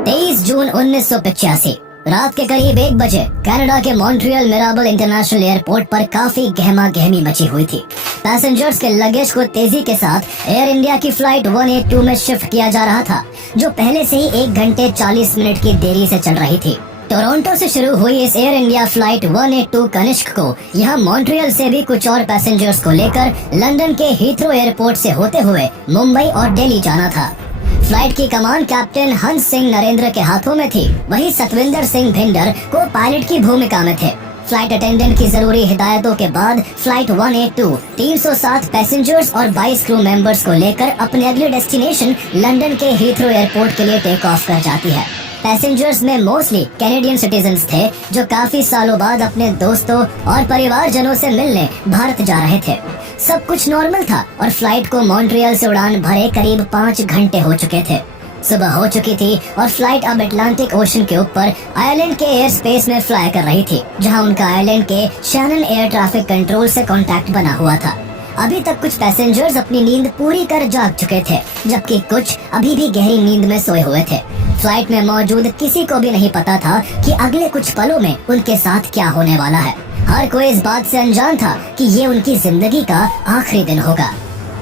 23 जून 1985 रात के करीब 1 बजे कनाडा के मॉन्ट्रियल मिराबल इंटरनेशनल एयरपोर्ट पर काफी गहमा गहमी मची हुई थी। पैसेंजर्स के लगेज को तेजी के साथ एयर इंडिया की फ्लाइट 182 में शिफ्ट किया जा रहा था, जो पहले से ही 1 घंटे 40 मिनट की देरी से चल रही थी। टोरंटो से शुरू हुई इस एयर इंडिया फ्लाइट 182 कनिष्क को यहाँ मॉन्ट्रियल से भी कुछ और पैसेंजर्स को लेकर लंदन के हीथ्रो एयरपोर्ट से होते हुए मुंबई और दिल्ली जाना था। फ्लाइट की कमान कैप्टन हंस सिंह नरेंद्र के हाथों में थी, वहीं सतविंदर सिंह भिंडर को पायलट की भूमिका में थे। फ्लाइट अटेंडेंट की जरूरी हिदायतों के बाद फ्लाइट 182 307 पैसेंजर्स और 22 क्रू मेंबर्स को लेकर अपने अगले डेस्टिनेशन लंदन के हीथ्रो एयरपोर्ट के लिए टेक ऑफ कर जाती है। पैसेंजर्स में मोस्टली कैनेडियन सिटीजन्स थे, जो काफी सालों बाद अपने दोस्तों और परिवारजनों से मिलने भारत जा रहे थे। सब कुछ नॉर्मल था और फ्लाइट को मॉन्ट्रियल से उड़ान भरे करीब 5 घंटे हो चुके थे। सुबह हो चुकी थी और फ्लाइट अब अटलांटिक ओशन के ऊपर आयरलैंड के एयर स्पेस में फ्लाई कर रही थी, जहां उनका आयरलैंड के शैनन एयर ट्रैफिक कंट्रोल से कांटेक्ट बना हुआ था। अभी तक कुछ पैसेंजर्स अपनी नींद पूरी कर जाग चुके थे, जबकि कुछ अभी भी गहरी नींद में सोए हुए थे। फ्लाइट में मौजूद किसी को भी नहीं पता था कि अगले कुछ पलों में उनके साथ क्या होने वाला है। हर कोई इस बात से अनजान था कि ये उनकी जिंदगी का आखिरी दिन होगा।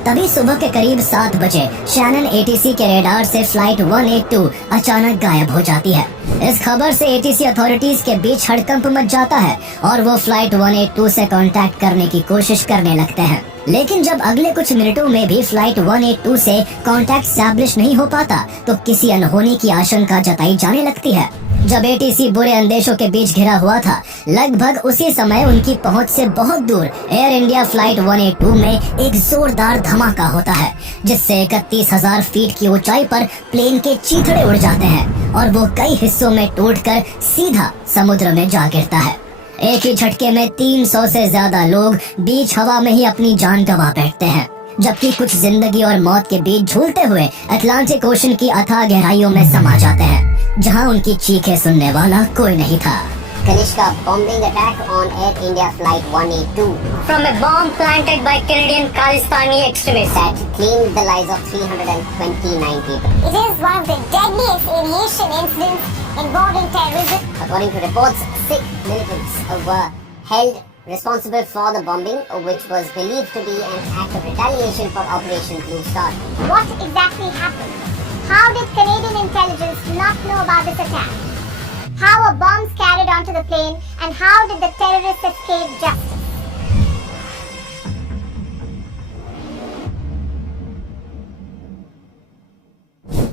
तभी सुबह के करीब 7 बजे शैनन एटीसी के रेडार से फ्लाइट 182 अचानक गायब हो जाती है। इस खबर से एटीसी अथॉरिटीज के बीच हड़कंप मच जाता है और वो फ्लाइट 182 से कांटेक्ट करने की कोशिश करने लगते हैं। लेकिन जब अगले कुछ मिनटों में भी फ्लाइट 182 से कांटेक्ट एस्टैब्लिश नहीं हो पाता, तो किसी अनहोनी की आशंका जताई जाने लगती है। जब एटीसी बुरे अंदेशों के बीच घिरा हुआ था, लगभग उसी समय उनकी पहुंच से बहुत दूर एयर इंडिया फ्लाइट 182 में एक जोरदार धमाका होता है, जिससे 31,000 फीट की ऊंचाई पर प्लेन के चीथड़े उड़ जाते हैं और वो कई हिस्सों में टूटकर सीधा समुद्र में जा गिरता है। एक ही झटके में 300 से ज्यादा लोग बीच हवा में ही अपनी जान गंवा बैठते हैं, जबकि कुछ जिंदगी और मौत के बीच झूलते हुए अटलांटिक ओशन की अथाह गहराइयों में समा जाते हैं, जहां उनकी चीखें सुनने वाला कोई नहीं था। Kanishka bombing attack on Air India flight 182 from a bomb planted by Canadian Khalistani extremists that claimed the lives of 329 people. It is one of the deadliest aviation incidents involving terrorism. According to reports, 6 militants were held responsible for the bombing, which was believed to be an act of retaliation for Operation Blue Star. What exactly happened? How did Canadian intelligence not know about this attack? How were bombs carried onto the plane, and how did the terrorists escape justice?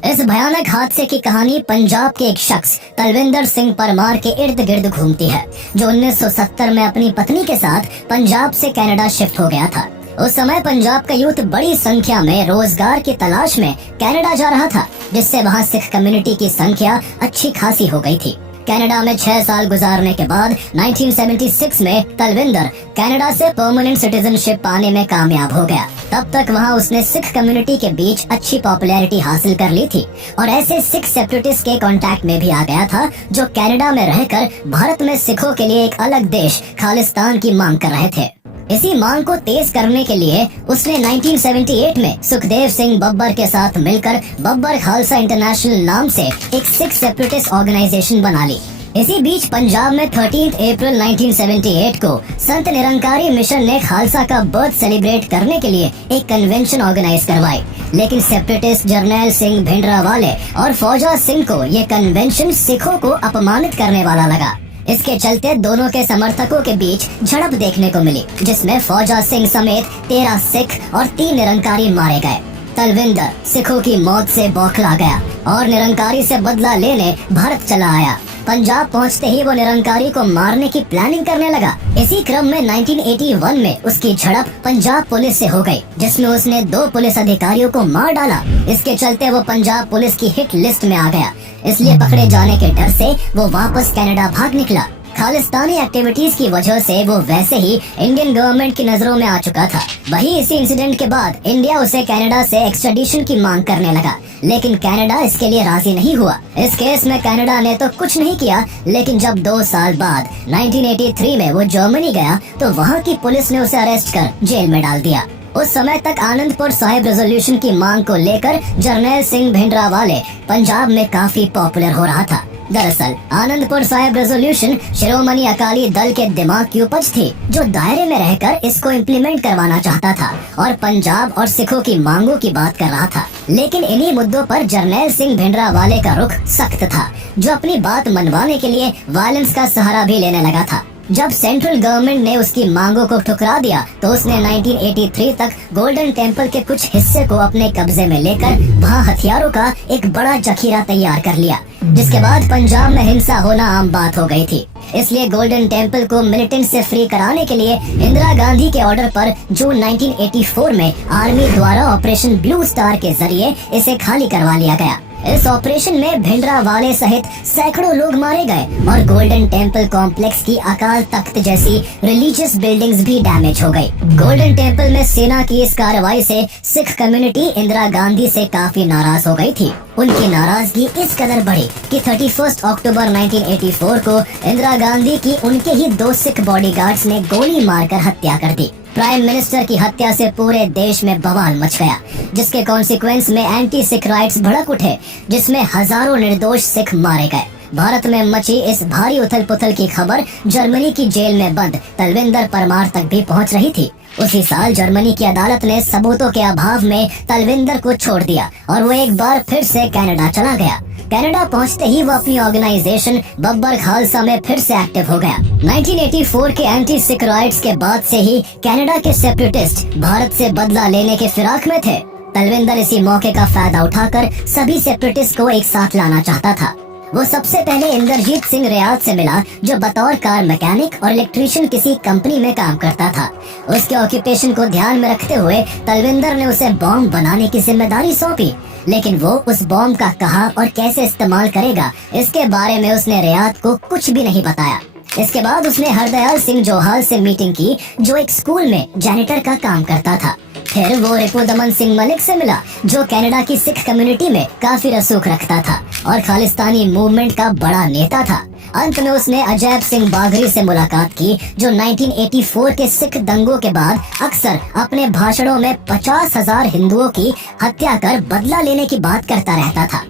इस भयानक हादसे की कहानी पंजाब के एक शख्स तलविंदर सिंह परमार के इर्द गिर्द घूमती है, जो 1970 में अपनी पत्नी के साथ पंजाब से कनाडा शिफ्ट हो गया था। उस समय पंजाब का यूथ बड़ी संख्या में रोजगार की तलाश में कनाडा जा रहा था, जिससे वहाँ सिख कम्युनिटी की संख्या अच्छी खासी हो गई थी। कनाडा में 6 साल गुजारने के बाद 1976 में तलविंदर कनाडा से परमानेंट सिटीजनशिप पाने में कामयाब हो गया। तब तक वहाँ उसने सिख कम्युनिटी के बीच अच्छी पॉपुलैरिटी हासिल कर ली थी और ऐसे सिख सेपरेटिस्ट के कांटेक्ट में भी आ गया था, जो कनाडा में रहकर भारत में सिखों के लिए एक अलग देश खालिस्तान की मांग कर रहे थे। इसी मांग को तेज करने के लिए उसने 1978 में सुखदेव सिंह बब्बर के साथ मिलकर बब्बर खालसा इंटरनेशनल नाम से एक सिख सेपरेटिस्ट ऑर्गेनाइजेशन बना ली। इसी बीच पंजाब में 13 अप्रैल 1978 को संत निरंकारी मिशन ने खालसा का बर्थ सेलिब्रेट करने के लिए एक कन्वेंशन ऑर्गेनाइज करवाई, लेकिन सेपरेटिस्ट जर्नैल सिंह भिंडरावाले और फौजा सिंह को ये कन्वेंशन सिखों को अपमानित करने वाला लगा। इसके चलते दोनों के समर्थकों के बीच झड़प देखने को मिली, जिसमें फौजा सिंह समेत 13 सिख और 3 निरंकारी मारे गए। तलविंदर सिखों की मौत से बौखला गया और निरंकारी से बदला लेने भारत चला आया। पंजाब पहुंचते ही वो निरंकारी को मारने की प्लानिंग करने लगा। इसी क्रम में 1981 में उसकी झड़प पंजाब पुलिस से हो गई, जिसमें उसने 2 पुलिस अधिकारियों को मार डाला। इसके चलते वो पंजाब पुलिस की हिट लिस्ट में आ गया, इसलिए पकड़े जाने के डर से वो वापस कनाडा भाग निकला। खालिस्तानी एक्टिविटीज की वजह से वो वैसे ही इंडियन गवर्नमेंट की नजरों में आ चुका था। वही इसी इंसिडेंट के बाद इंडिया उसे कनाडा से एक्स्ट्राडिशन की मांग करने लगा, लेकिन कनाडा इसके लिए राजी नहीं हुआ। इस केस में कनाडा ने तो कुछ नहीं किया, लेकिन जब 2 साल बाद 1983 में वो जर्मनी गया तो वहाँ की पुलिस ने उसे अरेस्ट कर जेल में डाल दिया। उस समय तक आनंदपुर साहिब रेजोल्यूशन की मांग को लेकर जर्नैल सिंह भिंडरावाले पंजाब में काफी पॉपुलर हो रहा था। दरअसल आनंदपुर साहिब रेजोल्यूशन शिरोमणि अकाली दल के दिमाग की उपज थी, जो दायरे में रहकर इसको इम्प्लीमेंट करवाना चाहता था और पंजाब और सिखों की मांगों की बात कर रहा था। लेकिन इन्हीं मुद्दों पर जर्नैल सिंह भिंडरावाले का रुख सख्त था, जो अपनी बात मनवाने के लिए वायलेंस का सहारा भी लेने लगा था। जब सेंट्रल गवर्नमेंट ने उसकी मांगों को ठुकरा दिया तो उसने 1983 तक गोल्डन टेम्पल के कुछ हिस्से को अपने कब्जे में लेकर वहाँ हथियारों का एक बड़ा जखीरा तैयार कर लिया, जिसके बाद पंजाब में हिंसा होना आम बात हो गई थी। इसलिए गोल्डन टेम्पल को मिलिटेंट से फ्री कराने के लिए इंदिरा गांधी के ऑर्डर पर जून 1984 में आर्मी द्वारा ऑपरेशन ब्लू स्टार के जरिए इसे खाली करवा लिया गया। इस ऑपरेशन में भिंडरावाले सहित सैकड़ों लोग मारे गए और गोल्डन टेम्पल कॉम्प्लेक्स की अकाल तख्त जैसी रिलीजियस बिल्डिंग्स भी डैमेज हो गई। गोल्डन टेम्पल में सेना की इस कार्रवाई से सिख कम्युनिटी इंदिरा गांधी से काफी नाराज हो गई थी। उनकी नाराजगी इस कदर बढ़ी कि 31 अक्टूबर 1984 को इंदिरा गांधी की उनके ही 2 सिख बॉडीगार्ड्स ने गोली मारकर हत्या कर दी। प्राइम मिनिस्टर की हत्या से पूरे देश में बवाल मच गया, जिसके कॉन्सिक्वेंस में एंटी सिख राइट्स भड़क उठे, जिसमें हजारों निर्दोष सिख मारे गए। भारत में मची इस भारी उथल पुथल की खबर जर्मनी की जेल में बंद तलविंदर परमार तक भी पहुंच रही थी। उसी साल जर्मनी की अदालत ने सबूतों के अभाव में तलविंदर को छोड़ दिया और वो एक बार फिर से कनाडा चला गया। कनाडा पहुंचते ही वो अपनी ऑर्गेनाइजेशन बब्बर खालसा में फिर से एक्टिव हो गया। 1984 के एंटी सिख राइट्स के बाद से ही कनाडा के सेपरेटिस्ट भारत से बदला लेने के फिराक में थे। तलविंदर इसी मौके का फायदा उठाकर सभी सेपरेटिस्ट को एक साथ लाना चाहता था। वो सबसे पहले इंद्रजीत सिंह रियाद से मिला, जो बतौर कार मैकेनिक और इलेक्ट्रीशियन किसी कंपनी में काम करता था। उसके ऑक्यूपेशन को ध्यान में रखते हुए तलविंदर ने उसे बॉम्ब बनाने की जिम्मेदारी सौंपी, लेकिन वो उस बॉम्ब का कहाँ और कैसे इस्तेमाल करेगा, इसके बारे में उसने रियाद को कुछ भी नहीं बताया। इसके बाद उसने हरदयाल सिंह जोहाल से मीटिंग की, जो एक स्कूल में जैनिटर का काम करता था। फिर वो रिपुदमन सिंह मलिक से मिला, जो कनाडा की सिख कम्युनिटी में काफी रसूख रखता था और खालिस्तानी मूवमेंट का बड़ा नेता था। अंत में उसने अजैब सिंह बाघरी से मुलाकात की, जो 1984 के सिख दंगों के बाद अक्सर अपने भाषणों में 50,000 हिंदुओं की हत्या कर बदला लेने की बात करता रहता था।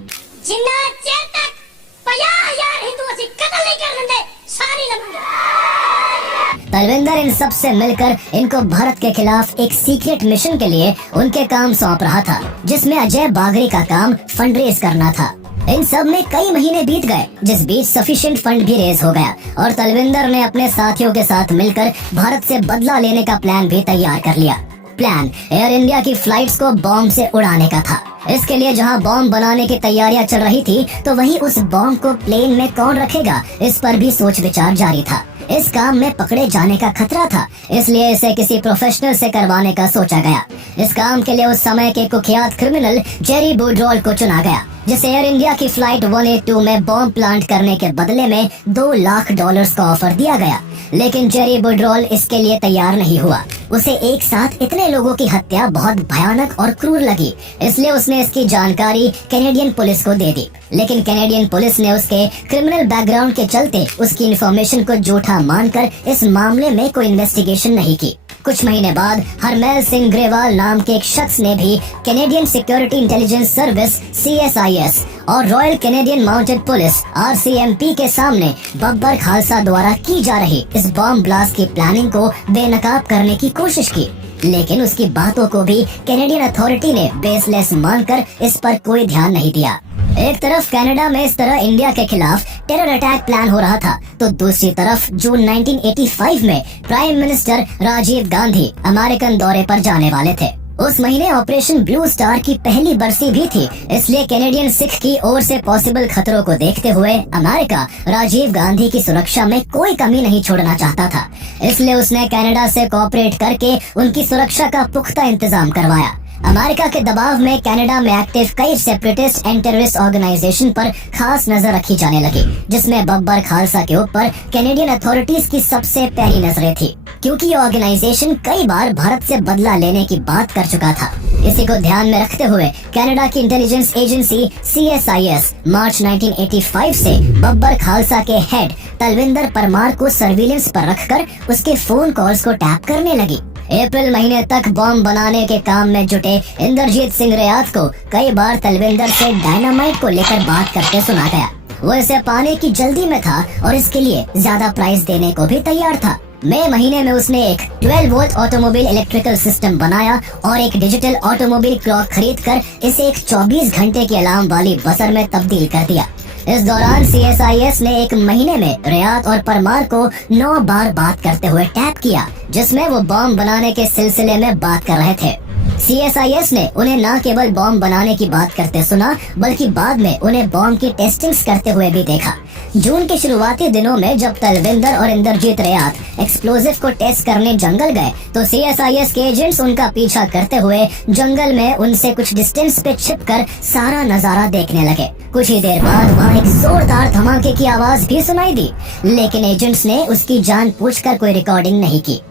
जिन्ना चेर तक 50,000 हिंदुओं से कत्ल नहीं कर देंगे सारी लंबी। तलविंदर इन सब से मिलकर इनको भारत के खिलाफ एक सीक्रेट मिशन के लिए उनके काम सौंप रहा था, जिसमें अजय बाघरी का काम फंड रेज करना था। इन सब में कई महीने बीत गए, जिस बीच सफिशिएंट फंड भी रेज हो गया और तलविंदर ने अपने साथियों के साथ मिलकर भारत से बदला लेने का प्लान भी तैयार कर लिया। प्लान एयर इंडिया की फ्लाइट्स को बॉम्ब से उड़ाने का था। इसके लिए जहां बॉम्ब बनाने की तैयारियां चल रही थी, तो वहीं उस बॉम्ब को प्लेन में कौन रखेगा, इस पर भी सोच विचार जारी था। इस काम में पकड़े जाने का खतरा था, इसलिए इसे किसी प्रोफेशनल से करवाने का सोचा गया। इस काम के लिए उस समय के कुख्यात क्रिमिनल जेरी बुड्रोल को चुना गया, जिसे एयर इंडिया की फ्लाइट 182 में बॉम्ब प्लांट करने के बदले में $2 लाख का ऑफर दिया गया। लेकिन जेरी बुड्रोल इसके लिए तैयार नहीं हुआ। उसे एक साथ इतने लोगों की हत्या बहुत भयानक और क्रूर लगी, इसलिए उसने इसकी जानकारी कैनेडियन पुलिस को दे दी। लेकिन कैनेडियन पुलिस ने उसके क्रिमिनल बैकग्राउंड के चलते उसकी इन्फॉर्मेशन को झूठा मानकर इस मामले में कोई इन्वेस्टिगेशन नहीं की। कुछ महीने बाद हरमैल सिंह ग्रेवाल नाम के एक शख्स ने भी Canadian security intelligence service CSIS और royal Canadian mounted police RCMP के सामने बब्बर खालसा द्वारा की जा रही इस बॉम्ब ब्लास्ट की प्लानिंग को बेनकाब करने की कोशिश की। लेकिन उसकी बातों को भी कैनेडियन अथॉरिटी ने बेसलेस मानकर इस पर कोई ध्यान नहीं दिया। एक तरफ कनाडा में इस तरह इंडिया के खिलाफ टेरर अटैक प्लान हो रहा था, तो दूसरी तरफ जून 1985 में prime minister Rajiv Gandhi American दौरे पर जाने वाले थे। उस महीने ऑपरेशन ब्लू स्टार की पहली बरसी भी थी, इसलिए कैनेडियन सिख की ओर से पॉसिबल खतरों को देखते हुए अमेरिका राजीव गांधी की सुरक्षा में कोई कमी नहीं छोड़ना चाहता था। इसलिए उसने कनाडा से कोऑपरेट करके उनकी सुरक्षा का पुख्ता इंतजाम करवाया। अमेरिका के दबाव में कनाडा में एक्टिव कई सेपरेटिस्ट एंड टेररिस्ट ऑर्गेनाइजेशन पर खास नजर रखी जाने लगी, जिसमें बब्बर खालसा के ऊपर कैनेडियन अथॉरिटीज की सबसे पैनी नजरें थी, क्योंकि ये ऑर्गेनाइजेशन कई बार भारत से बदला लेने की बात कर चुका था। इसी को ध्यान में रखते हुए कनाडा की इंटेलिजेंस एजेंसी CSIS मार्च 1985 से बब्बर खालसा के हेड तलविंदर परमार को सर्विलेंस पर रखकर उसके फोन कॉल्स को टैप करने लगी। अप्रैल महीने तक बॉम्ब बनाने के काम में जुटे इंद्रजीत सिंह रियात को कई बार तलविंदर से डायनामाइट को लेकर बात करते सुना गया। वो इसे पाने की जल्दी में था और इसके लिए ज्यादा प्राइस देने को भी तैयार था। मई महीने में उसने एक 12 वोल्ट ऑटोमोबाइल इलेक्ट्रिकल सिस्टम बनाया और एक डिजिटल ऑटोमोबाइल क्लॉक खरीदकर इसे एक 24 घंटे की अलार्म वाली बजर में तब्दील कर दिया। इस दौरान CSIS ने एक महीने में रियात और परमार को 9 बार बात करते हुए टैप किया, जिसमें वो बॉम्ब बनाने के सिलसिले में बात कर रहे थे। CSIS ने उन्हें न केवल बॉम्ब बनाने की बात करते सुना, बल्कि बाद में उन्हें बॉम्ब की टेस्टिंग्स करते हुए भी देखा। जून के शुरुआती दिनों में जब तलविंदर और इंद्रजीत रियात एक्सप्लोजिव को टेस्ट करने जंगल गए, तो CSIS के एजेंट्स उनका पीछा करते हुए जंगल में उनसे कुछ डिस्टेंस पे छिपकर सारा नजारा देखने लगे। कुछ ही देर बाद वहाँ एक जोरदार धमाके की आवाज भी सुनाई दी, लेकिन एजेंट्स ने उसकी जान पूछकर कोई रिकॉर्डिंग नहीं की।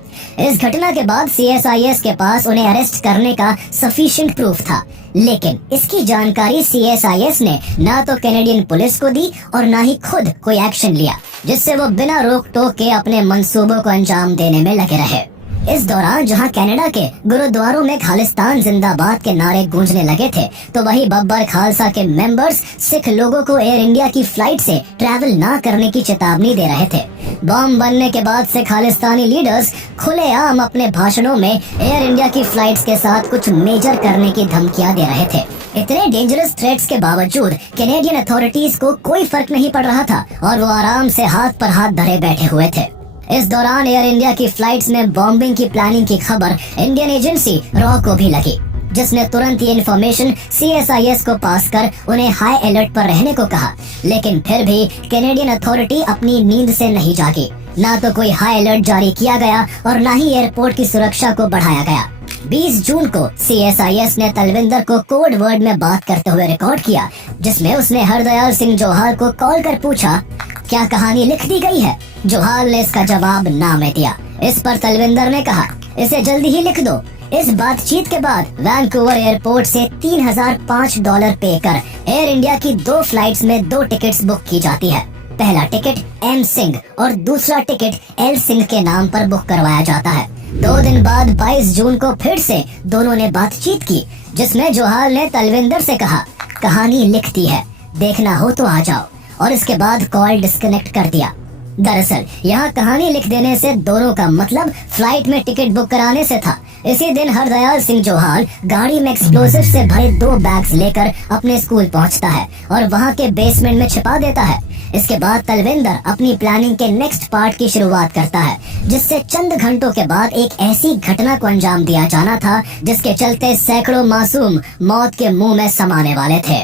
इस घटना के बाद CSIS के पास उन्हें अरेस्ट करने का सफिशिएंट प्रूफ था, लेकिन इसकी जानकारी CSIS ने ना तो कैनेडियन पुलिस को दी और ना ही खुद कोई एक्शन लिया, जिससे वो बिना रोक टोक के अपने मंसूबों को अंजाम देने में लगे रहे। इस दौरान जहां कनाडा के गुरुद्वारों में खालिस्तान जिंदाबाद के नारे गूंजने लगे थे, तो वहीं बब्बर खालसा के मेंबर्स सिख लोगों को एयर इंडिया की फ्लाइट से ट्रैवल ना करने की चेतावनी दे रहे थे। बॉम्ब बनने के बाद से खालिस्तानी लीडर्स खुलेआम अपने भाषणों में एयर इंडिया की फ्लाइट्स के साथ कुछ मेजर करने की धमकियां दे रहे थे। इतने डेंजरस थ्रेट्स के बावजूद कैनेडियन अथॉरिटीज को कोई फर्क नहीं पड़ रहा था और वो आराम से हाथ पर हाथ धरे बैठे हुए थे। इस दौरान एयर इंडिया की फ्लाइट्स में बॉम्बिंग की प्लानिंग की खबर इंडियन एजेंसी रॉ को भी लगी, जिसने तुरंत ये इन्फॉर्मेशन CSIS को पास कर उन्हें हाई अलर्ट पर रहने को कहा। लेकिन फिर भी कैनेडियन अथॉरिटी अपनी नींद से नहीं जागी। ना तो कोई हाई अलर्ट जारी किया गया और ना ही एयरपोर्ट की सुरक्षा को बढ़ाया गया। 20 जून को CSIS ने तलविंदर को कोड वर्ड में बात करते हुए रिकॉर्ड किया, जिसमें उसने हरदयाल सिंह जोहार को कॉल कर पूछा, क्या कहानी लिख दी गई है? जोहार ने इसका जवाब ना में दिया। इस पर तलविंदर ने कहा, इसे जल्दी ही लिख दो। इस बातचीत के बाद वैंकूवर एयरपोर्ट से $3005 पे कर एयर इंडिया की 2 फ्लाइट्स में 2 टिकट्स बुक की जाती है। पहला टिकट M सिंह और दूसरा टिकट L सिंह के नाम पर बुक करवाया जाता है। 2 दिन बाद 22 जून को फिर से दोनों ने बातचीत की, जिसमें जोहार ने तलविंदर से कहा, कहानी लिखती है, देखना हो तो आ जाओ, और इसके बाद कॉल डिस्कनेक्ट कर दिया। दरअसल यहाँ कहानी लिख देने से दोनों का मतलब फ्लाइट में टिकट बुक कराने से था। इसी दिन हरदयाल सिंह जोहार गाड़ी में एक्सप्लोसिव से भरे 2 बैग्स लेकर अपने स्कूल पहुँचता है और वहाँ के बेसमेंट में छिपा देता है। इसके बाद तलविंदर अपनी प्लानिंग के नेक्स्ट पार्ट की शुरुआत करता है, जिससे चंद घंटों के बाद एक ऐसी घटना को अंजाम दिया जाना था जिसके चलते सैकड़ों मासूम मौत के मुंह में समाने वाले थे।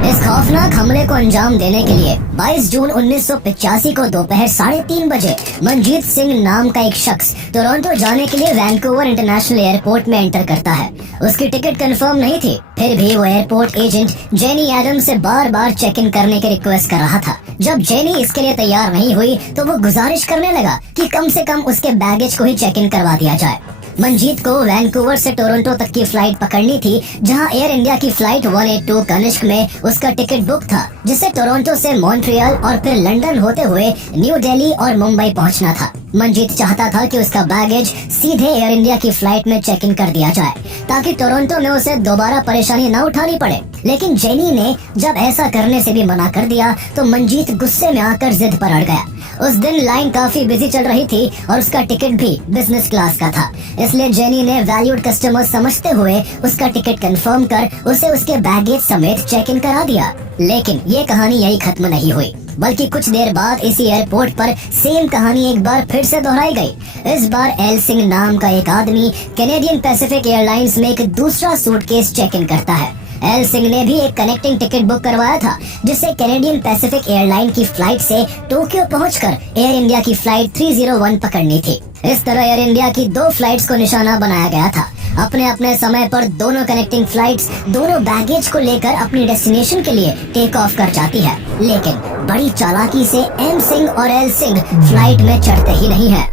इस खौफनाक हमले को अंजाम देने के लिए 22 जून 1985 को दोपहर 3:30 बजे मनजीत सिंह नाम का एक शख्स टोरंटो जाने के लिए वैंकूवर इंटरनेशनल एयरपोर्ट में एंटर करता है। उसकी टिकट कंफर्म नहीं थी, फिर भी वो एयरपोर्ट एजेंट जेनी एडम्स से बार बार चेक इन करने की रिक्वेस्ट कर रहा था। जब जेनी इसके लिए तैयार नहीं हुई, तो वो गुजारिश करने लगा कि कम से कम उसके बैगेज को ही चेक इन करवा दिया जाए। मनजीत को वैंकूवर से टोरंटो तक की फ्लाइट पकड़नी थी, जहां एयर इंडिया की फ्लाइट 182 कनिष्क में उसका टिकट बुक था, जिसे टोरंटो से मॉन्ट्रियल और फिर लंदन होते हुए न्यू दिल्ली और मुंबई पहुंचना था। मनजीत चाहता था कि उसका बैगेज सीधे एयर इंडिया की फ्लाइट में चेक इन कर दिया जाए, ताकि टोरंटो में उसे दोबारा परेशानी न उठानी पड़े। लेकिन जेनी ने जब ऐसा करने से भी मना कर दिया, तो मनजीत गुस्से में आकर जिद पर अड़ गया। उस दिन लाइन काफी बिजी चल रही थी और उसका टिकट भी बिजनेस क्लास का था, इसलिए जेनी ने वैल्यूड कस्टमर समझते हुए उसका टिकट कंफर्म कर उसे उसके बैगेज समेत चेक इन करा दिया। लेकिन ये कहानी यही खत्म नहीं हुई, बल्कि कुछ देर बाद इसी एयरपोर्ट पर सेम कहानी एक बार फिर से दोहराई गई। इस बार एल सिंह नाम का एक आदमी कैनेडियन पैसिफिक एयरलाइंस में एक दूसरा सूटकेस चेक इन करता है। एल सिंह ने भी एक कनेक्टिंग टिकट बुक करवाया था, जिसे कैनेडियन पैसिफिक एयरलाइन की फ्लाइट से टोक्यो पहुंचकर एयर इंडिया की फ्लाइट 301 पकड़नी थी। इस तरह एयर इंडिया की 2 फ्लाइट्स को निशाना बनाया गया था। अपने अपने समय पर दोनों कनेक्टिंग फ्लाइट्स दोनों बैगेज को लेकर अपनी डेस्टिनेशन के लिए टेक ऑफ कर जाती है, लेकिन बड़ी चालाकी से एम सिंह और एल सिंह फ्लाइट में चढ़ते ही नहीं है।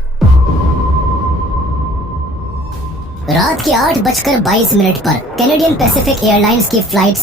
रात के 8:22 पर कैनेडियन पैसिफिक एयरलाइंस की फ्लाइट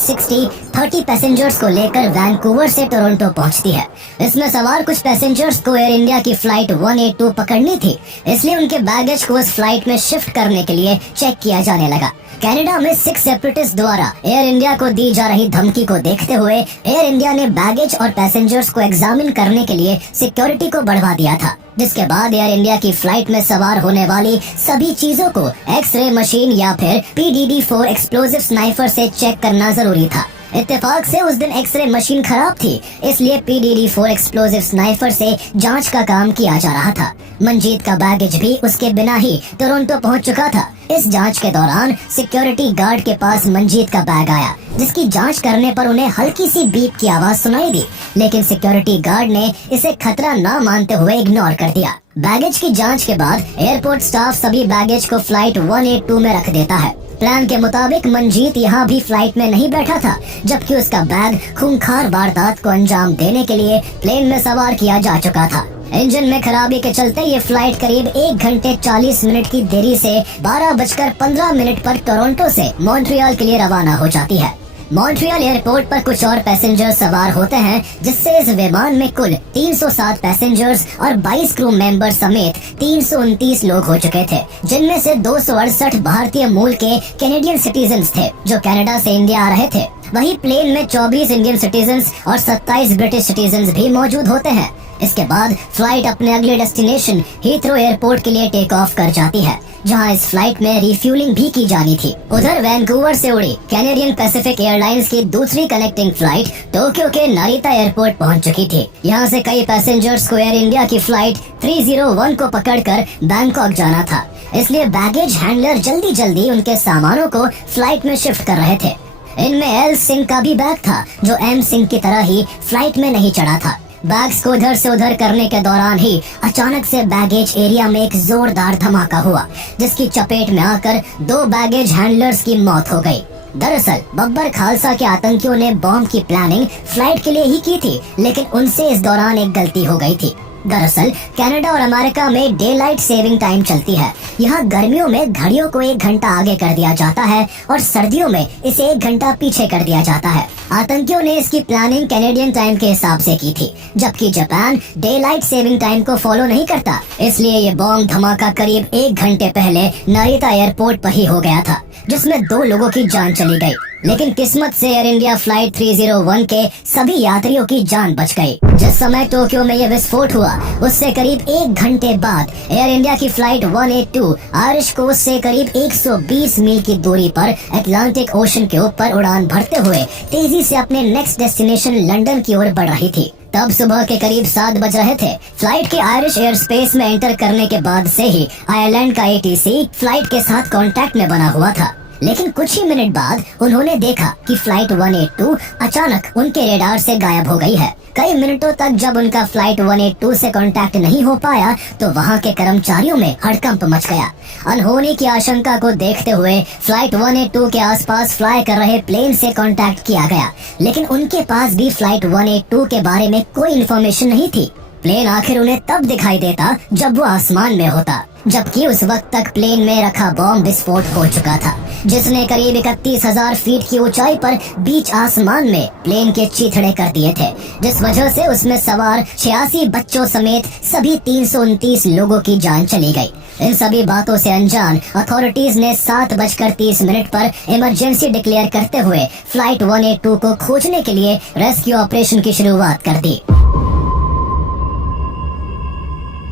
30 पैसेंजर्स को लेकर वैंकूवर से टोरंटो पहुंचती है। इसमें सवार कुछ पैसेंजर्स को एयर इंडिया की फ्लाइट 182 पकड़नी थी, इसलिए उनके बैगेज को उस फ्लाइट में शिफ्ट करने के लिए चेक किया जाने लगा। कनाडा में 6 सेपरेटिस्ट द्वारा एयर इंडिया को दी जा रही धमकी को देखते हुए एयर इंडिया ने बैगेज और पैसेंजर्स को एग्जामिन करने के लिए सिक्योरिटी को बढ़वा दिया था, जिसके बाद एयर इंडिया की फ्लाइट में सवार होने वाली सभी चीजों को एक्सरे मशीन या फिर PDD-4 एक्सप्लोजिव स्नाइपर से चेक करना जरूरी था। इत्तेफाक से उस दिन एक्सरे मशीन खराब थी, इसलिए PDD-4 एक्सप्लोजिव स्नाइपर से जांच का काम किया जा रहा था। मंजीत का बैगेज भी उसके बिना ही टोरंटो पहुंच चुका था। इस जांच के दौरान सिक्योरिटी गार्ड के पास मंजीत का बैग आया, जिसकी जांच करने पर उन्हें हल्की सी बीप की आवाज सुनाई दी, लेकिन सिक्योरिटी गार्ड ने इसे खतरा ना मानते हुए इग्नोर कर दिया। बैगेज की जांच के बाद एयरपोर्ट स्टाफ सभी बैगेज को फ्लाइट 182 में रख देता है। प्लान के मुताबिक मंजीत यहाँ भी फ्लाइट में नहीं बैठा था, जबकि उसका बैग खूंखार वारदात को अंजाम देने के लिए प्लेन में सवार किया जा चुका था। इंजन में खराबी के चलते ये फ्लाइट करीब 1 घंटे 40 मिनट की देरी से 12:15 पर टोरंटो से मॉन्ट्रियल के लिए रवाना हो जाती है। मॉन्ट्रियल एयरपोर्ट पर कुछ और पैसेंजर सवार होते हैं, जिससे इस विमान में कुल 307 पैसेंजर्स और 22 क्रू मेंबर समेत 329 लोग हो चुके थे, जिनमें से 268 भारतीय मूल के कैनेडियन सिटीजन्स थे जो कनाडा से इंडिया आ रहे थे। वहीं प्लेन में 24 इंडियन सिटीजन्स और 27 ब्रिटिश सिटीजन्स भी मौजूद होते हैं। इसके बाद फ्लाइट अपने अगले डेस्टिनेशन हीथ्रो एयरपोर्ट के लिए टेक ऑफ कर जाती है, जहां इस फ्लाइट में रिफ्यूलिंग भी की जानी थी। उधर वैंकूवर से उड़ी कैनेडियन पैसिफिक एयरलाइंस की दूसरी कनेक्टिंग फ्लाइट टोक्यो के नारिता एयरपोर्ट पहुंच चुकी थी। यहां से कई पैसेंजर्स को एयर इंडिया की फ्लाइट 301 को पकड़कर बैंकॉक जाना था, इसलिए बैगेज हैंडलर जल्दी उनके सामानों को फ्लाइट में शिफ्ट कर रहे थे। इनमें एल सिंह का भी बैग था, जो एम सिंह की तरह ही फ्लाइट में नहीं चढ़ा था। बैग्स को इधर से उधर करने के दौरान ही अचानक से बैगेज एरिया में एक जोरदार धमाका हुआ, जिसकी चपेट में आकर 2 बैगेज हैंडलर्स की मौत हो गई। दरअसल बब्बर खालसा के आतंकियों ने बॉम्ब की प्लानिंग फ्लाइट के लिए ही की थी, लेकिन उनसे इस दौरान एक गलती हो गई थी। दरअसल कनाडा और अमेरिका में डे लाइट सेविंग टाइम चलती है। यहाँ गर्मियों में घड़ियों को 1 घंटा आगे कर दिया जाता है और सर्दियों में इसे 1 घंटा पीछे कर दिया जाता है। आतंकियों ने इसकी प्लानिंग कैनेडियन टाइम के हिसाब से की थी, जबकि Japan day light saving time को फॉलो नहीं करता, इसलिए ये बॉम्ब धमाका करीब 1 घंटे पहले नारिता एयरपोर्ट पर ही हो गया था, जिसमें 2 लोगों की जान चली गई। लेकिन किस्मत से एयर इंडिया फ्लाइट 301 के सभी यात्रियों की जान बच गई। जिस समय टोक्यो में यह विस्फोट हुआ, उससे करीब 1 घंटे बाद एयर इंडिया की फ्लाइट 182 आयरिश कोस्ट से करीब 120 मील की दूरी पर अटलांटिक ओशन के ऊपर उड़ान भरते हुए तेजी से अपने नेक्स्ट डेस्टिनेशन लंदन की ओर बढ़ रही थी। तब सुबह के करीब 7 बज रहे थे। फ्लाइट के आयरिश एयर स्पेस में एंटर करने के बाद से ही आयरलैंड का ATC फ्लाइट के साथ कांटेक्ट में बना हुआ था, लेकिन कुछ ही मिनट बाद उन्होंने देखा कि फ्लाइट 182 अचानक उनके रेडार से गायब हो गई है। कई मिनटों तक जब उनका फ्लाइट 182 से कांटेक्ट नहीं हो पाया, तो वहां के कर्मचारियों में हड़कंप मच गया। अनहोनी की आशंका को देखते हुए फ्लाइट 182 के आसपास फ्लाई कर रहे प्लेन से कांटेक्ट किया गया, लेकिन उनके पास भी फ्लाइट 182 के बारे में कोई इन्फॉर्मेशन नहीं थी। प्लेन आखिर उन्हें तब दिखाई देता जब वो आसमान में होता, जबकि उस वक्त तक प्लेन में रखा बॉम्ब विस्फोट हो चुका था, जिसने करीब 31,000 फीट की ऊंचाई पर बीच आसमान में प्लेन के चीथड़े कर दिए थे, जिस वजह से उसमें सवार 86 बच्चों समेत सभी 329 लोगों की जान चली गई। इन सभी बातों से अनजान अथॉरिटीज ने 7:30 पर इमरजेंसी डिक्लेयर करते हुए फ्लाइट 182 को खोजने के लिए रेस्क्यू ऑपरेशन की शुरुआत कर दी।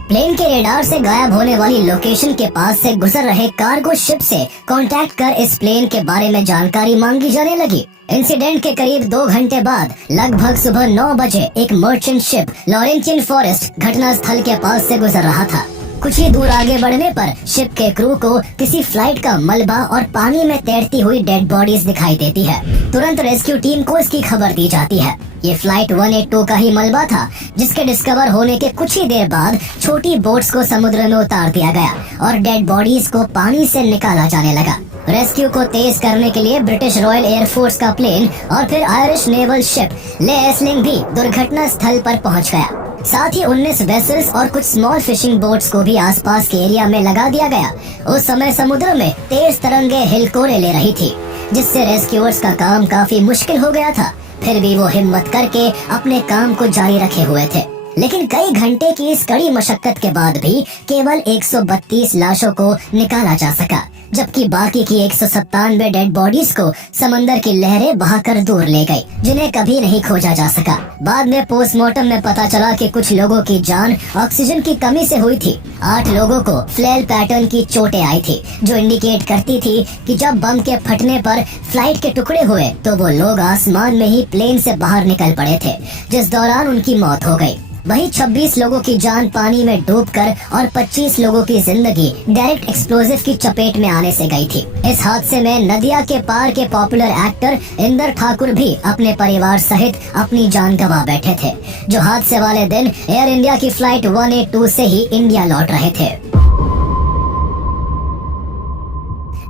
प्लेन के रेडार से गायब होने वाली लोकेशन के पास से गुजर रहे कार्गो शिप से कांटेक्ट कर इस प्लेन के बारे में जानकारी मांगी जाने लगी। इंसिडेंट के करीब 2 घंटे बाद लगभग सुबह 9 बजे एक मर्चेंट शिप लॉरेंटियन फॉरेस्ट घटना स्थल के पास से गुजर रहा था। कुछ ही दूर आगे बढ़ने पर शिप के क्रू को किसी फ्लाइट का मलबा और पानी में तैरती हुई डेड बॉडीज दिखाई देती है। तुरंत रेस्क्यू टीम को इसकी खबर दी जाती है। ये फ्लाइट 182 का ही मलबा था, जिसके डिस्कवर होने के कुछ ही देर बाद छोटी बोट्स को समुद्र में उतार दिया गया और डेड बॉडीज को पानी से निकाला जाने लगा। रेस्क्यू को तेज करने के लिए ब्रिटिश रॉयल एयरफोर्स का प्लेन और फिर आयरिश नेवल शिप ले एस्लिंग भी दुर्घटना स्थल पर पहुंच गया। साथ ही 19 वेसल्स और कुछ स्मॉल फिशिंग बोट्स को भी आसपास के एरिया में लगा दिया गया। उस समय समुद्र में तेज तरंगे हिलकोरे ले रही थी, जिससे रेस्क्यूअर्स का काम काफी मुश्किल हो गया था। फिर भी वो हिम्मत करके अपने काम को जारी रखे हुए थे। लेकिन कई घंटे की इस कड़ी मशक्कत के बाद भी केवल 132 लाशों को निकाला जा सका, जबकि बाकी की 197 डेड बॉडीज को समंदर की लहरें बहाकर दूर ले गई, जिन्हें कभी नहीं खोजा जा सका। बाद में पोस्टमार्टम में पता चला कि कुछ लोगों की जान ऑक्सीजन की कमी से हुई थी। 8 लोगों को फ्लेल पैटर्न की चोटें आई थी, जो इंडिकेट करती थी कि जब बम के फटने पर फ्लाइट के टुकड़े हुए तो वो लोग आसमान में ही प्लेन से बाहर निकल पड़े थे, जिस दौरान उनकी मौत हो गई। वहीं 26 लोगों की जान पानी में डूबकर और 25 लोगों की जिंदगी डायरेक्ट एक्सप्लोजिव की चपेट में आने से गई थी। इस हादसे में नदिया के पार के पॉपुलर एक्टर इंदर ठाकुर भी अपने परिवार सहित अपनी जान गंवा बैठे थे, जो हादसे वाले दिन एयर इंडिया की फ्लाइट 182 से ही इंडिया लौट रहे थे।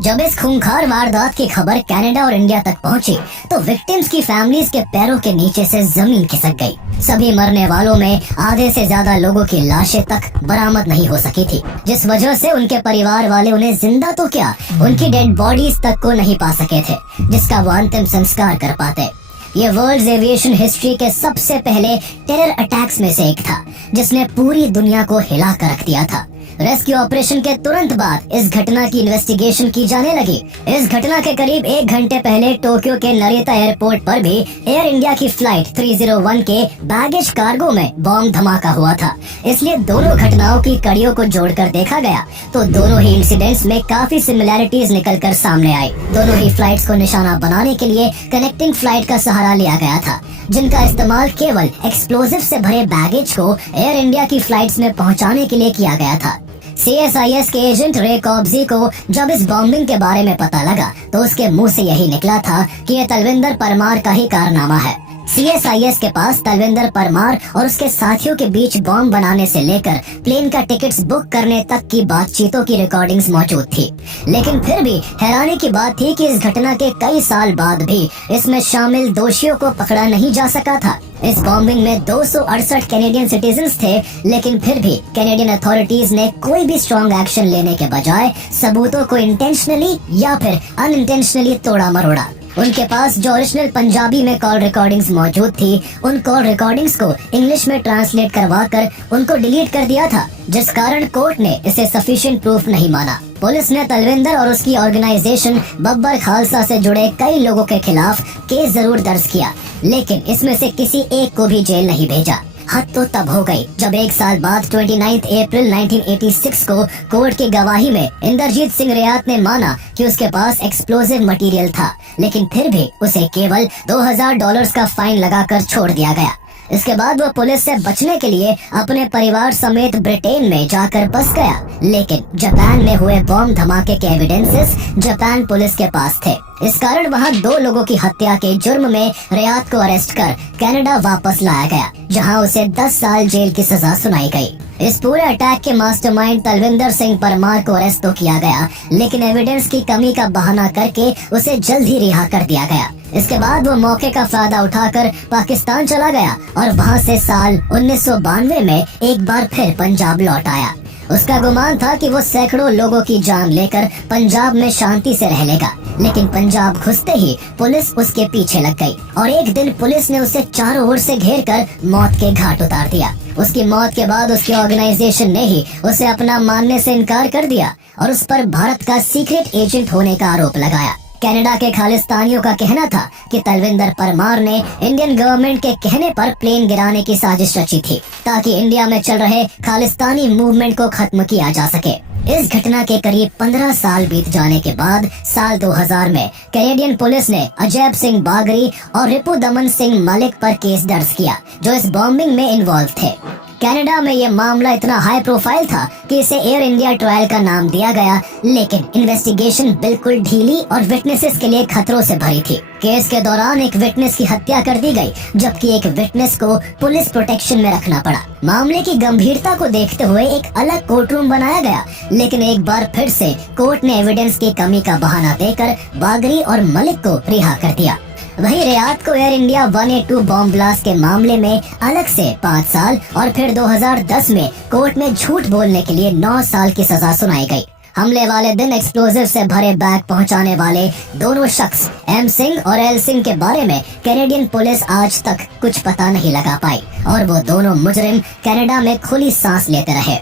जब इस खूंखार वारदात की खबर कनाडा और इंडिया तक पहुंची, तो विक्टिम्स की फैमिलीज के पैरों के नीचे से जमीन खिसक गई। सभी मरने वालों में आधे से ज्यादा लोगों की लाशें तक बरामद नहीं हो सकी थी, जिस वजह से उनके परिवार वाले उन्हें जिंदा तो क्या, उनकी डेड बॉडीज तक को नहीं पा सके थे, जिसका वो अंतिम संस्कार कर पाते। ये वर्ल्ड एविएशन हिस्ट्री के सबसे पहले टेरर अटैक्स में से एक था, जिसने पूरी दुनिया को हिला कर रख दिया था। रेस्क्यू ऑपरेशन के तुरंत बाद इस घटना की इन्वेस्टिगेशन की जाने लगी। इस घटना के करीब 1 घंटे पहले टोक्यो के नरिता एयरपोर्ट पर भी एयर इंडिया की फ्लाइट 301 के बैगेज कार्गो में बॉम्ब धमाका हुआ था। इसलिए दोनों घटनाओं की कड़ियों को जोड़कर देखा गया तो दोनों ही इंसिडेंट्स में काफी सिमिलैरिटीज निकल कर सामने आई। दोनों ही फ्लाइट्स को निशाना बनाने के लिए कनेक्टिंग फ्लाइट का सहारा लिया गया था, जिनका इस्तेमाल केवल एक्सप्लोजिव से भरे बैगेज को एयर इंडिया की फ्लाइट्स में पहुंचाने के लिए किया गया था। CSIS के एजेंट रे कॉब्जी को जब इस बॉम्बिंग के बारे में पता लगा तो उसके मुंह से यही निकला था कि ये तलविंदर परमार का ही कारनामा है। CSIS के पास तलविंदर परमार और उसके साथियों के बीच बॉम्ब बनाने से लेकर प्लेन का टिकट्स बुक करने तक की बातचीतों की रिकॉर्डिंग्स मौजूद थी। लेकिन फिर भी हैरानी की बात थी कि इस घटना के कई साल बाद भी इसमें शामिल दोषियों को पकड़ा नहीं जा सका था। इस बॉम्बिंग में 268 कैनेडियन सिटीजन्स थे, लेकिन फिर भी कैनेडियन अथॉरिटीज ने कोई भी स्ट्रॉन्ग एक्शन लेने के बजाय सबूतों को इंटेंशनली या फिर अनइंटेंशनली तोड़ा मरोड़ा। उनके पास जो ओरिजिनल पंजाबी में कॉल रिकॉर्डिंग्स मौजूद थी, उन कॉल रिकॉर्डिंग्स को इंग्लिश में ट्रांसलेट करवाकर उनको डिलीट कर दिया था, जिस कारण कोर्ट ने इसे सफिशिएंट प्रूफ नहीं माना। पुलिस ने तलविंदर और उसकी ऑर्गेनाइजेशन बब्बर खालसा से जुड़े कई लोगों के खिलाफ केस जरूर दर्ज किया, लेकिन इसमें से किसी एक को भी जेल नहीं भेजा। हद तो तब हो गई जब 1 साल बाद 29 अप्रैल 1986 को कोर्ट की गवाही में इंदरजीत सिंह रियात ने माना कि उसके पास एक्सप्लोजिव मटेरियल था, लेकिन फिर भी उसे केवल $2000 का फाइन लगाकर छोड़ दिया गया। इसके बाद वो पुलिस से बचने के लिए अपने परिवार समेत ब्रिटेन में जाकर बस गया, लेकिन जापान में हुए बॉम्ब धमाके के एविडेंसेस जापान पुलिस के पास थे। इस कारण वहाँ 2 लोगों की हत्या के जुर्म में रियात को अरेस्ट कर कनाडा वापस लाया गया, जहाँ उसे 10 साल जेल की सजा सुनाई गई। इस पूरे अटैक के मास्टरमाइंड तलविंदर सिंह परमार को अरेस्ट तो किया गया, लेकिन एविडेंस की कमी का बहाना करके उसे जल्द ही रिहा कर दिया गया। इसके बाद वो मौके का फायदा उठाकर पाकिस्तान चला गया और वहाँ से साल 1992 में एक बार फिर पंजाब लौट आया। उसका गुमान था कि वो सैकड़ों लोगों की जान लेकर पंजाब में शांति से रह लेगा, लेकिन पंजाब घुसते ही पुलिस उसके पीछे लग गई और एक दिन पुलिस ने उसे चारों ओर से घेर कर मौत के घाट उतार दिया। उसकी मौत के बाद उसकी ऑर्गेनाइजेशन ने ही उसे अपना मानने से इनकार कर दिया और उस पर भारत का सीक्रेट एजेंट होने का आरोप लगाया। कनाडा के खालिस्तानियों का कहना था कि तलविंदर परमार ने इंडियन गवर्नमेंट के कहने पर प्लेन गिराने की साजिश रची थी, ताकि इंडिया में चल रहे खालिस्तानी मूवमेंट को खत्म किया जा सके। इस घटना के करीब 15 साल बीत जाने के बाद साल 2000 में कैनेडियन पुलिस ने अजैब सिंह बागरी और रिपु दमन सिंह मलिक पर केस दर्ज किया, जो इस बॉम्बिंग में इन्वॉल्व थे। कनाडा में ये मामला इतना हाई प्रोफाइल था कि इसे एयर इंडिया ट्रायल का नाम दिया गया, लेकिन इन्वेस्टिगेशन बिल्कुल ढीली और विटनेसेस के लिए खतरों से भरी थी। केस के दौरान एक विटनेस की हत्या कर दी गई, जबकि एक विटनेस को पुलिस प्रोटेक्शन में रखना पड़ा। मामले की गंभीरता को देखते हुए एक अलग कोर्ट रूम बनाया गया, लेकिन एक बार फिर से कोर्ट ने एविडेंस की कमी का बहाना देकर बागरी और मलिक को रिहा कर दिया। वहीं रियाद को एयर इंडिया 182 बॉम्ब ब्लास्ट के मामले में अलग से 5 साल और फिर 2010 में कोर्ट में झूठ बोलने के लिए 9 साल की सजा सुनाई गई। हमले वाले दिन एक्सप्लोजिव से भरे बैग पहुंचाने वाले दोनों शख्स एम सिंह और एल सिंह के बारे में कैनेडियन पुलिस आज तक कुछ पता नहीं लगा पाई और वो दोनों मुजरिम कनाडा में खुली सांस लेते रहे।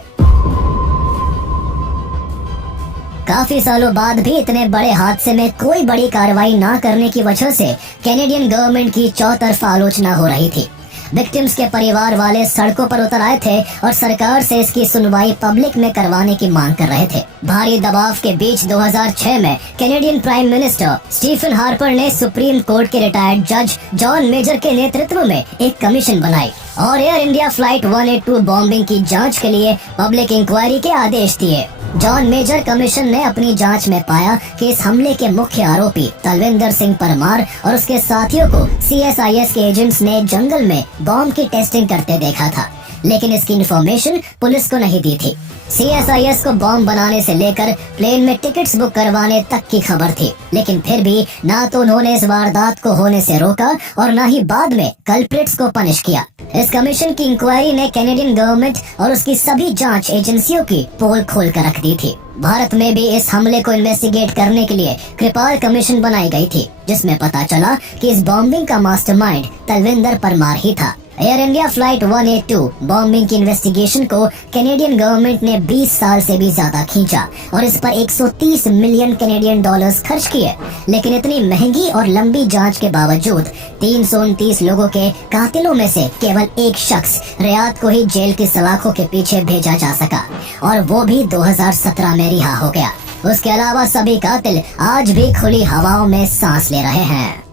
काफी सालों बाद भी इतने बड़े हादसे में कोई बड़ी कार्रवाई ना करने की वजह से कैनेडियन गवर्नमेंट की चौतरफा आलोचना हो रही थी। विक्टिम्स के परिवार वाले सड़कों पर उतर आए थे और सरकार से इसकी सुनवाई पब्लिक में करवाने की मांग कर रहे थे। भारी दबाव के बीच 2006 में Canadian prime minister Stephen Harper ने सुप्रीम कोर्ट के रिटायर्ड जज जॉन मेजर के नेतृत्व में एक कमीशन बनाई और एयर इंडिया फ्लाइट 182 बॉम्बिंग की जांच के लिए पब्लिक इंक्वायरी के आदेश दिए। जॉन मेजर कमीशन ने अपनी जांच में पाया कि इस हमले के मुख्य आरोपी तलविंदर सिंह परमार और उसके साथियों को CSIS के एजेंट्स ने जंगल में बॉम्ब की टेस्टिंग करते देखा था, लेकिन इसकी इन्फॉर्मेशन पुलिस को नहीं दी थी। CSIS को बॉम्ब बनाने से लेकर प्लेन में टिकट्स बुक करवाने तक की खबर थी, लेकिन फिर भी ना तो उन्होंने इस वारदात को होने से रोका और ना ही बाद में कल्प्रिट्स को पनिश किया। इस कमीशन की इंक्वायरी ने कैनेडियन गवर्नमेंट और उसकी सभी जांच एजेंसियों की पोल खोल कर रख दी थी। भारत में भी इस हमले को इन्वेस्टिगेट करने के लिए कृपाल कमीशन बनाई गई थी, जिसमें पता चला कि इस बॉम्बिंग का मास्टरमाइंड तलविंदर परमार ही था। एयर इंडिया फ्लाइट 182 बॉम्बिंग की इन्वेस्टिगेशन को कैनेडियन गवर्नमेंट ने 20 साल से भी ज्यादा खींचा और इस पर 130 मिलियन कैनेडियन डॉलर्स खर्च किए, लेकिन इतनी महंगी और लंबी जांच के बावजूद 329 लोगों के कातिलों में से केवल एक शख्स रियाद को ही जेल की सलाखों के पीछे भेजा जा सका और वो भी 2017 में रिहा हो गया। उसके अलावा सभी कातिल आज भी खुली हवाओं में सांस ले रहे हैं।